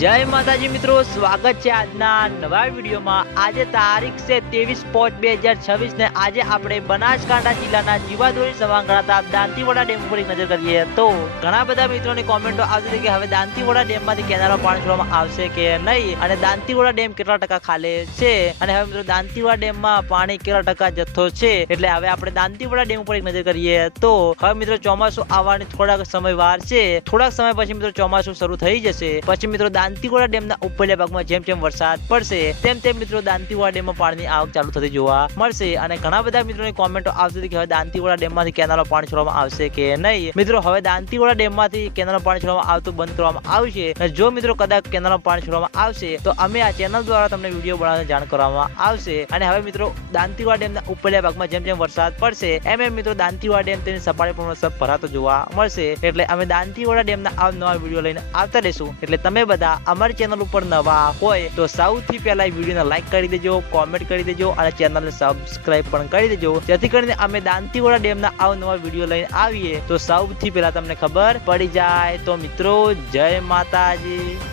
જય માતાજી મિત્રો, સ્વાગત છે આજના નવા વિડીયોમાં। આજે તારીખ છે 23/5/2026 ને આજે આપણે બનાસકાંઠા જિલ્લાના જીવાદોરી સમાં ગણાતા દાંતીવાડા ડેમ ઉપર એક નજર કરીએ તો ઘણા બધા મિત્રોની કોમેન્ટો આવતી હતી કે હવે દાંતીવાડા ડેમમાંથી કેનાલમાં પાણી છોડવામાં આવશે કે નહીં અને દાંતીવાડા ડેમ કેટલા ટકા ખાલી છે અને હવે મિત્રો દાંતીવાડા ડેમમાં પાણી કેટલા ટકા જથ્થો છે, એટલે હવે આપણે દાંતીવાડા ડેમ ઉપર એક નજર કરીએ તો હવે મિત્રો ચોમાસું આવવાની થોડાક સમય વાર છે, થોડાક સમય પછી મિત્રો ચોમાસું શરૂ થઈ જશે। પછી મિત્રો દાંતીવાડા ડેમના ઉપરલા ભાગમાં જેમ જેમ વરસાદ પડશે તેમ તેમ મિત્રો દાંતીવાડા ડેમમાં પાણીની આવક ચાલુ થતી જોવા મળશે અને ઘણા બધા મિત્રોની કોમેન્ટો આવતી હતી કે હવે દાંતીવાડા ડેમમાંથી કેનાલમાં પાણી છોડવામાં આવશે કે નહીં। મિત્રો હવે દાંતીવાડા ડેમમાંથી કેનાલમાં પાણી છોડવામાં આવતું બંધ કરવામાં આવશે અને જો મિત્રો કદાચ કેનાલમાં પાણી છોડવામાં આવશે તો અમે આ ચેનલ દ્વારા તમને વિડીયો બનાવીને જાણ કરવામાં આવશે। અને હવે મિત્રો દાંતીવાડા ડેમના ઉપરલા ભાગમાં જેમ જેમ વરસાદ પડશે એમ એમ મિત્રો દાંતીવાડા ડેમ તેની સપાટી પર ભરાતો જોવા મળશે, એટલે અમે દાંતીવાડા ડેમના આ નવા વિડીયો લઈને આવતા રહેશું। એટલે તમે બધા અમારી ચેનલ ઉપર નવા હોય તો સૌથી પહેલા વિડીયોને લાઈક કરી દેજો, કોમેન્ટ કરી દેજો અને ચેનલને સબસ્ક્રાઇબ પણ કરી દેજો, જેથી કરીને અમે દાંતીવાડા ડેમના આ નવા વિડીયો લઈને આવીએ તો સૌથી પહેલા તમને ખબર પડી જાય। તો મિત્રો જય માતાજી।